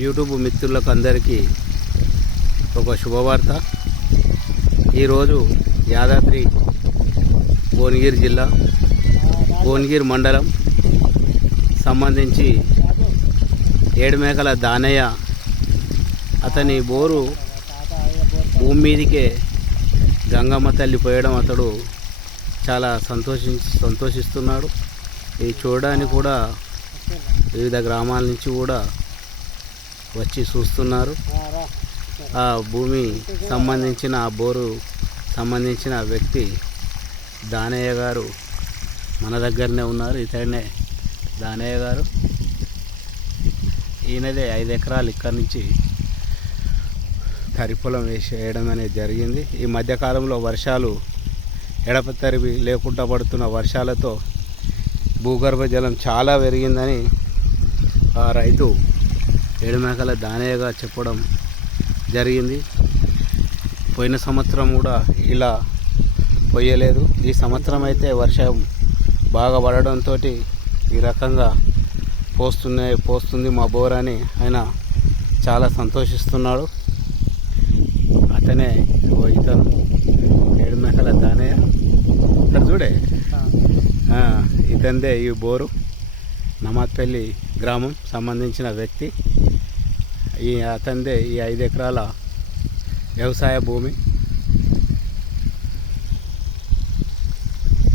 YouTube మిత్రులకు అందరికీ ఒక శుభవార్త. ఈరోజు యాదాద్రి భువనగిరి జిల్లా భువనగిరి మండలం సంబంధించి ఏడుమేకల దానయ్య అతని బోరు భూమి మీదకే గంగమ్మ తల్లి పోయడం అతడు చాలా సంతోషిస్తున్నాడు. ఇది చూడడానికి కూడా వివిధ గ్రామాల నుంచి కూడా వచ్చి చూస్తున్నారు. ఆ భూమి సంబంధించిన ఆ బోరు సంబంధించిన వ్యక్తి దానయ్య గారు మన దగ్గరనే ఉన్నారు. ఇతనే దానయ్య గారు. ఈయనదే 5 ఎకరాలు ఇక్కడి నుంచి వరి వేయడం అనేది జరిగింది. ఈ మధ్యకాలంలో వర్షాలు ఎడపతరివి లేకుండా పడుతున్న వర్షాలతో భూగర్భ జలం చాలా పెరిగిందని ఆ రైతు ఏడుమేకల దానయ్యగా చెప్పడం జరిగింది. పోయిన సంవత్సరం కూడా ఇలా పోయలేదు. ఈ సంవత్సరం అయితే వర్షం బాగా పడడంతో ఈ రకంగా పోస్తుంది మా బోర్ అని ఆయన చాలా సంతోషిస్తున్నాడు. అతనే ఇతను ఏడుమేకల దానయ్య. ఇక్కడ చూడే ఇతందే ఈ బోరు. నమాత్పల్లి గ్రామం సంబంధించిన వ్యక్తి. అతందే ఈ 5 ఎకరాల వ్యవసాయ భూమి.